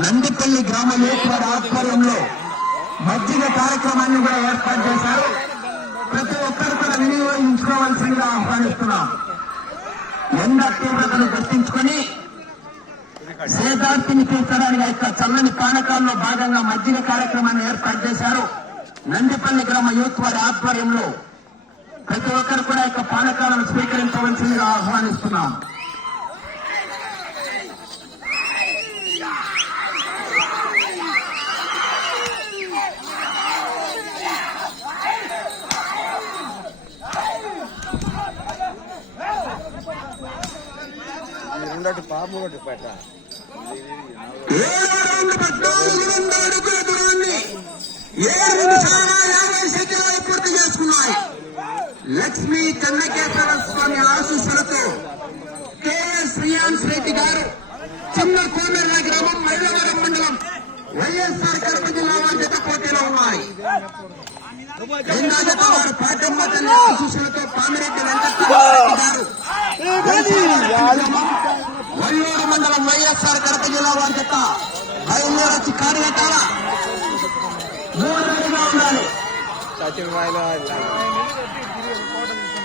నందిపల్లి గ్రామ యువకుల ఆధ్వర్యంలో మజ్జిగ కార్యక్రమాన్ని కూడా ఏర్పాటు చేశారు. ప్రతి ఒక్కరు కూడా వినియోగించుకోవాల్సిందిగా ఆహ్వానిస్తున్నాం. ఎండ తీవ్రతను గుర్తించుకొని సేదార్తిని తీర్చడానికి యొక్క చల్లని పానకాల్లో భాగంగా మజ్జిగ కార్యక్రమాన్ని ఏర్పాటు చేశారు. నందిపల్లి గ్రామ యూత్ వారి ఆధ్వర్యంలో ప్రతి ఒక్కరు కూడా యొక్క పానకాలను స్వీకరించవలసిందిగా ఆహ్వానిస్తున్నాం. ఉండటి ఒకటి పెట్ట. ఏడో అడుగుల దూరాన్ని ఏడు లక్ష్మీ చెన్నకేశ్వర స్వామి ఆశీస్సులతో కేఎస్ శ్రీయాన్స్ రెడ్డి గారు చిన్న కోనెల గ్రామం మైలవరం మండలం వైఎస్ఆర్ కడప జిల్లా వారి జత పోటీలో ఉన్నాయి. రెండో జత వారు పాటమ్మ తల్లి ఆశీస్సులతో పామిరెడ్డి వెంకటరెడ్డి గారు. వల్లూరు మండలం వైఎస్ఆర్ కడప జిల్లా వారి జత బయలుదేరి కారు కట్టాలా